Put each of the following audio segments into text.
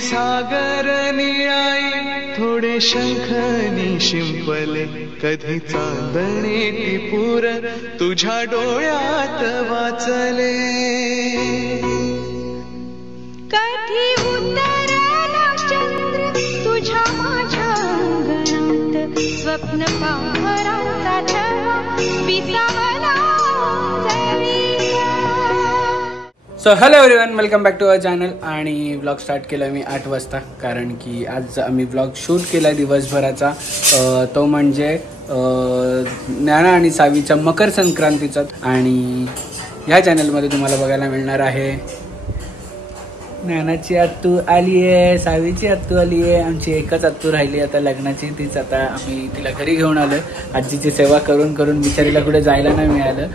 सागर निळाई थोडे शंखनी शिंपले कधी चांदणे टिपूर तुझ्या डोळ्यात वाचले कधी उतरला चंद्र तुझ्या माझ्या अंगणात स्वप्न पांघराचा छळा विसावला so hello everyone, welcome back to our channel. आणि व्लॉग स्टार्ट केला मी 8 वाजता, कारण की आज आम्ही व्लॉग शूट केला दिवसभराचा. तो म्हणजे ज्ञाना आणि सावीच्या मकर संक्रांतीचा. आणि ह्या चॅनलमध्ये तुम्हाला बघायला मिळणार आहे ज्ञानाची आत्तू आली आहे, सावीची आत्तू आली आहे. आमची एकच आत्तू राहिली आता लग्नाची, तीच आता आम्ही तिला घरी घेऊन आलो. आजीची सेवा करून करून बिचारीला कुठे जायला नाही मिळालं,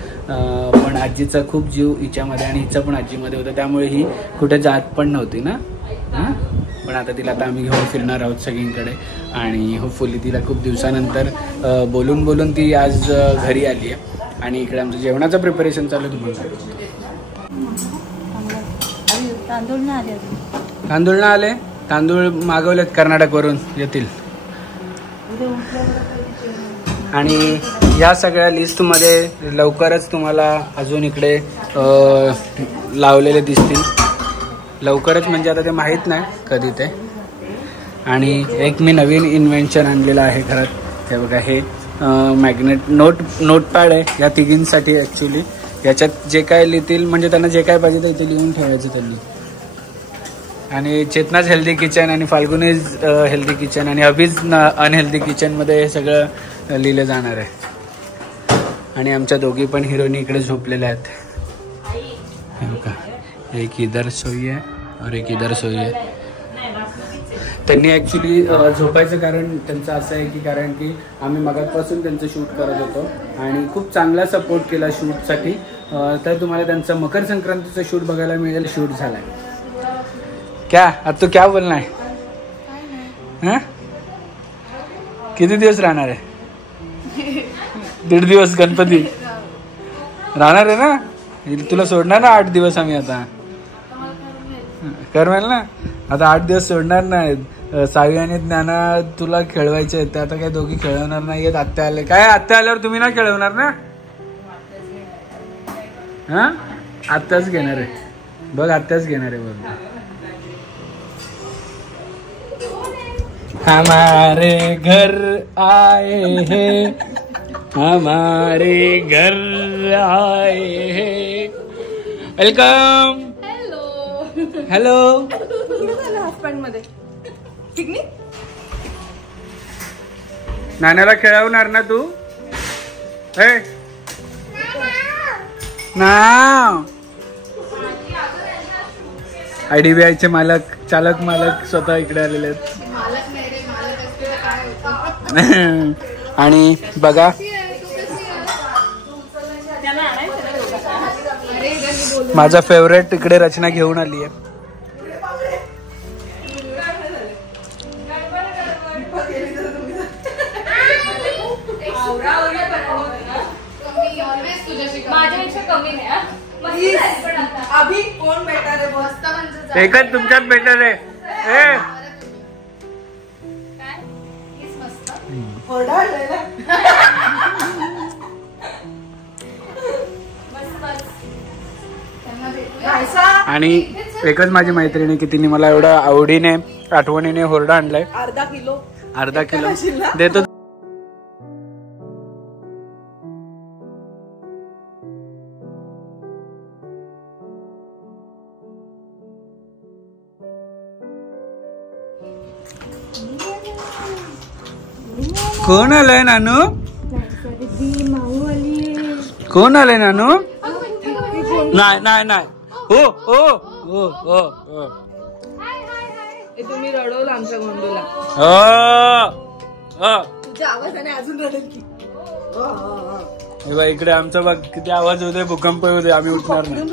पण आजीचा खूप जीव हिच्यामध्ये आणि हिचं पण आजीमध्ये होतं, त्यामुळे ही कुठे जात पण नव्हती ना. पण आता तिला आता आम्ही घेऊन फिरणार आहोत सगळीकडे. आणि होपफुली तिला खूप दिवसानंतर बोलून बोलून ती आज घरी आली आहे. आणि इकडे आमचं जेवणाचं प्रिपरेशन चालू आहे. तुम्हाला तांदूळ ना आले, तांदूळ मागवलेत कर्नाटकवरून, येतील. आणि या सगळ्या लिस्टमध्ये लवकरच तुम्हाला अजून इकडे लावलेले दिसतील. लवकरच म्हणजे आता ते माहीत नाही कधी ते. आणि एक मी नवीन इन्व्हेन्शन आणलेलं आहे घरात. हे बघा, हे मॅग्नेट नोटपॅड आहे या तिघींसाठी. ॲक्च्युली याच्यात जे काय लिहितील, म्हणजे त्यांना जे काय पाहिजे ते इथे लिहून ठेवायचं त्यांनी. आणि चेतनाज हेल्दी किचन आणि फाल्गुनीज हेल्दी किचन आणि अभिज अनहेल्दी किचनमध्ये हे सगळं लिहिलं जाणार आहे. आणि आमच्या दोघी पण हिरोईनी इकडे झोपलेल्या आहेत. हे बघा, एक इधर सोई आहे और एक इधर सोई आहे. त्यांनी ॲक्च्युली झोपायचं कारण त्यांचं असं आहे की, कारण की आम्ही मगापासून त्यांचं शूट करत होतो आणि खूप चांगला सपोर्ट केला शूटसाठी. तर तुम्हाला त्यांचं मकर संक्रांतीचं शूट बघायला मिळेल. शूट झालं आहे. क्या अब तो क्या बोलना है? हाँ? किती दिवस राहणार आहे? 1.5 दिवस गणपती राहणार आहे ना. तुला सोडणार ना 8 दिवस आम्ही. आता करमेल ना. आता 8 दिवस सोडणार नाहीत. सावी आणि ज्ञाना तुला खेळवायचे आहेत, आता काय दोघी खेळवणार नाहीयेत. आत्या आले काय? आत्या आल्यावर तुम्ही ना खेळवणार ना. हा, आत्ताच घेणार आहे बघ, आत्ताच घेणार आहे बघ. हमारे घर आए हैं, हमारे घर आए हैं. वेलकम. Hello hello. मध्ये नाण्याला खेळवणार ना तू? हे ना. IDBIचे चालक मालक स्वतः इकडे आलेले आहेत. आणि बघा, माझा फेवरेट इकडे रचना घेऊन आली आहे. एकच तुमच्यात बेटर आहे. आणि एकच माझी मैत्रिणी की तिने मला एवढं आवडीने आठवणीने होरडा आणलाय. अर्धा किलो देतो. कोण आलंय नानू? कोण आलंय नानू? नाही नाही नाही. हो हो हो हो हो. तुम्ही रडवलं आमच्या गोंडूला. तुझ्या आवाजाने अजून रडेल की. इकडे आमचा बघ किती आवाज होते, भूकंप होते, आम्ही उठणार नाही.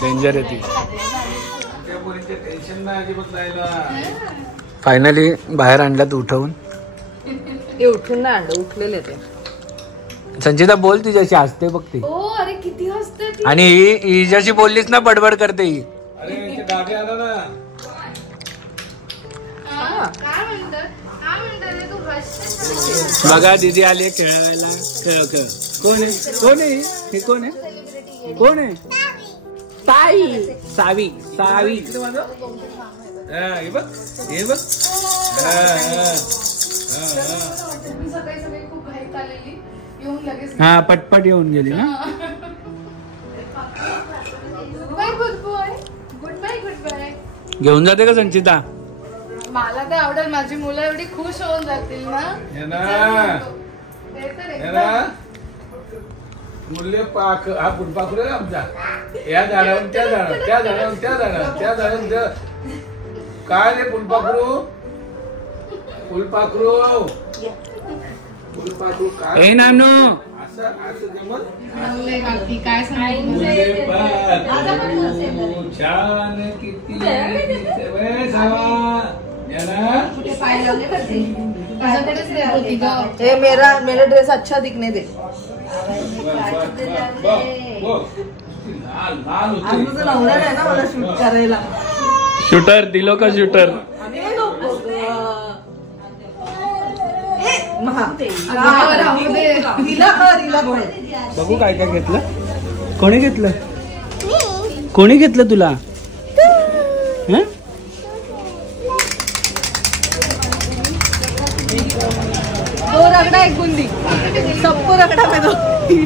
डेंजर आहे ती. फायनली बाहेर आणल्यात उठवून. ते उठून नाही आणलं, उठलेले ते. संचिता बोल, तुझ्याशी हसते बघ ती. अरे किती हसते. आणि हिच्याशी बोललीस ना बडबड करते ही. बघा दीदी आली खेळायला. खेळ खेळ. कोण आहे कोण आहे हे? कोण आहे कोण आहे? सावी सावी सावी. हे बघ हे बघ. हा पटपट येऊन गेली ना. घेऊन जाते का संचिता? मला तर आवडेल. माझी मुलं एवढी खुश होऊन जातील ना. मूल्य पाक हा फुलपाखरू आहे आमचा. या झाडावर त्या झाडावर त्या झाडावर त्या झाडावर त्या झाडावर. काय रे फुलपाखरू? फुलपाखरू फुलपाखरू काय नानू? असं असं जमत. काय छान किती मेरा ड्रेस अच्छा दिखने दे. नवरा आहे ना मला शूट करायला. शूटर दिलो का शूटर? बघू काय काय घेतलं. कोणी घेतलं? कोणी घेतलं तुला? दो रगडा एक बुंदी सबको रगडा में दो.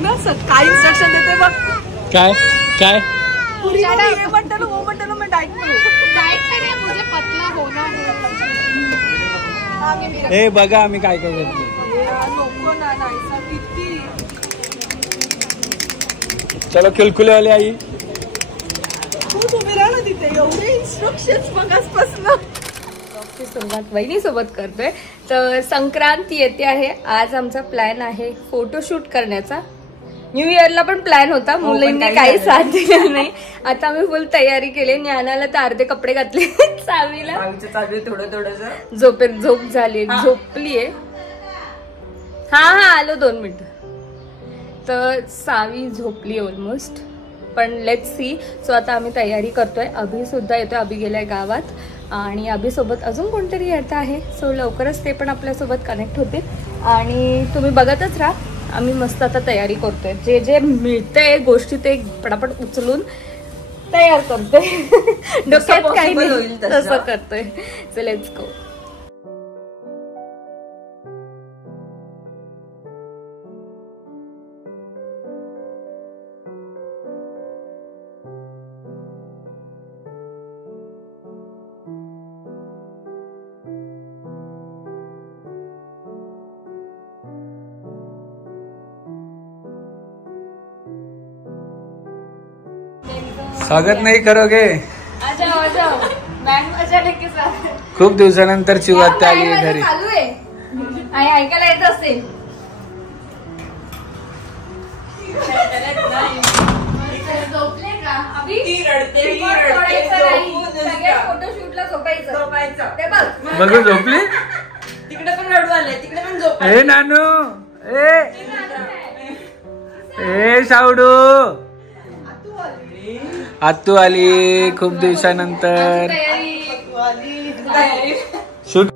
ना काय इंस्ट्रक्शन देते बघ. काय काय ये मत डालो वो मत डालो. मैं डाइट में हूँ. डाइट करें मुझे पतला होना है. हे बघा आम्ही काय काय घेतलं. नको ना नाहीसा किती. चलो कुलकुले वाली आई. खूप उभे राहा तिथे. एवढे इन्स्ट्रक्शन्स मगासपासून. सुरुवात वहिनी सोबत करतोय. तर संक्रांत येते आहे. आज आमचा प्लॅन आहे फोटोशूट करण्याचा. न्यू इयरला पण प्लॅन होता. मुलांनी काही साथ दिला नाही. आता आम्ही फुल तयारी केली. ज्ञानाला तर अर्धे कपडे घातले. सावीला थोडं थोडं झोपेत झोप झाली. झोपलीये. हा हा आलो 2 मिनिट. तर सावी झोपली ऑलमोस्ट. पण लेट्स सी. सो आता आम्ही तयारी करतोय. अभि सुद्धा येतोय. अभि गेलाय गावात. आणि अभि सोबत अजून कोणतरी येत आहे. सो लवकरच ते पण आपल्यासोबत कनेक्ट होते. आणि तुम्ही बघतच राहा. आम्ही मस्त आता तयारी करतोय. जे जे मिळतंय गोष्टी ते पटापट उचलून तयार करतोय. डोक्यात काही नाही तसं करतोय. So let's go. स्वागत नहीं करोगे? आ जाओ आ जाओ. मॅम अचानक के साथ. खूप दिवसानंतर चिवत आली घरी. चालू आहे. ऐकायला येत असेल. झोपले का? अभि रडते. फोटोशूटला झोपायचं. ते बघ. बघू झोपली. तिकडे पण रडू आलंय. तिकडे पण झोप. ए नानू. ए सावडू. आतू आली खूप दिवसानंतर. शूट.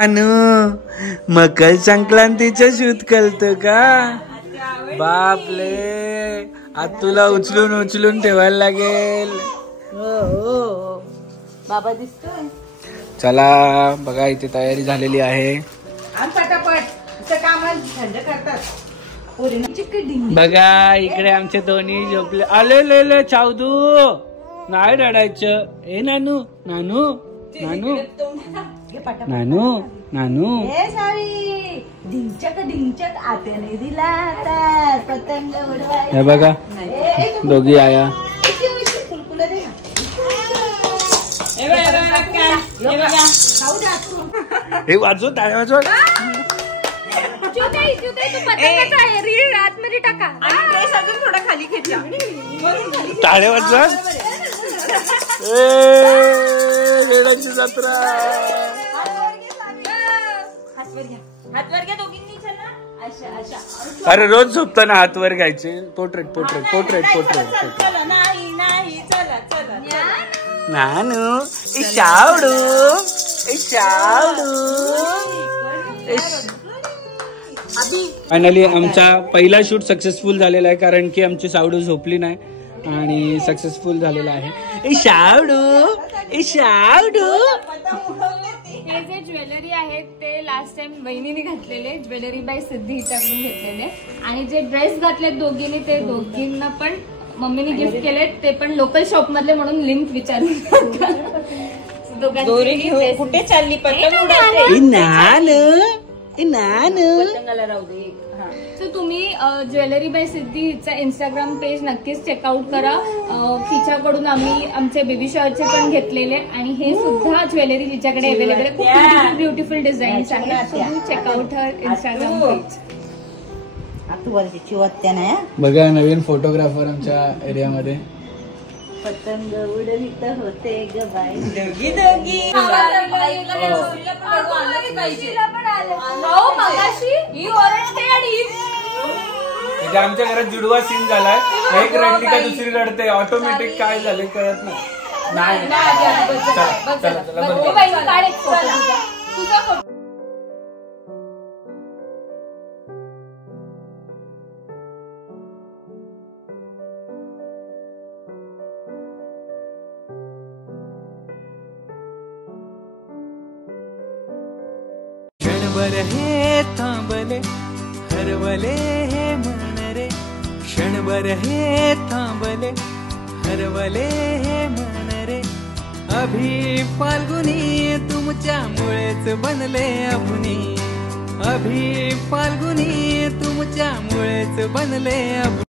अनु मकर संक्रांतीचं शूट करतो का? बापले. आतूला उचलून उचलून ठेवायला लागेल. बाबा दिसतोय. चला बघा इथे तयारी झालेली आहे. बघा इकडे आमचे दोन्ही झोपले. आले चावदू. नाही रडायचं. ए नानू नानू नानू नानू नानू. ढिंचक ढिंचक आत्याने दिला पतंग उडवायला. हे बघा दोघी आया. हे वाजव टाळ्या वाजव. आतमध्ये टाका. थोडा खाली खेचा. टाळ्या वाजव. वेळाची जत्रा. हातवर घ्या दोघींनी. चला अरे रोज झोपताना हात वर घ्यायचे. Portrait portrait portrait portrait portrait. नाही चला चला नानू शावडू शावडू. फायनली आमचा पहिला शूट सक्सेसफुल झालेला आहे, कारण की आमची सावडू झोपली नाही आणि सक्सेसफुल झालेला आहे. शावडू शावडू. हे जे ज्वेलरी आहेत ते लास्ट टाइम बहिणीने घातलेले, ज्वेलरी बाय सिद्धी हिच्याकडून घेतलेले. आणि जे ड्रेस घातले दोघींनी ते दोघींना पण मम्मीने गिफ्ट केले, ते पण लोकल शॉप मधले म्हणून लिंक विचारली. कुठे चालली पतंग पतंगाला राहू दे. सो तुम्ही ज्वेलरी बाय सिद्धी हिचा इंस्टाग्राम पेज नक्कीच चेकआउट करा. तिच्याकडून आम्ही आमचे बेबी शॉवरचे पण घेतलेले आणि हे सुद्धा ज्वेलरी तिच्याकडे अवेलेबल आहे. खूप ब्युटिफुल डिझाईन्स आहेत. So you check out her Instagram page. बघा नवीन फोटोग्राफर आमच्या एरियामध्ये. पतंग उडवित होते ग बाई दोघी दोघी. आमच्या घरात जुडवा सीन झालाय. एक रडली का दुसरी रडते. ऑटोमॅटिक काय झाले कळत नाही. क्षणभर हे थांबले हरवले हे मन रे. क्षणभर हे थांबले हरवले हे मन रे. अभि फाल्गुनी तुमच्यामुळेच बनले अभुनी. अभि फाल्गुनी तुमच्यामुळेच बनले अभुनी.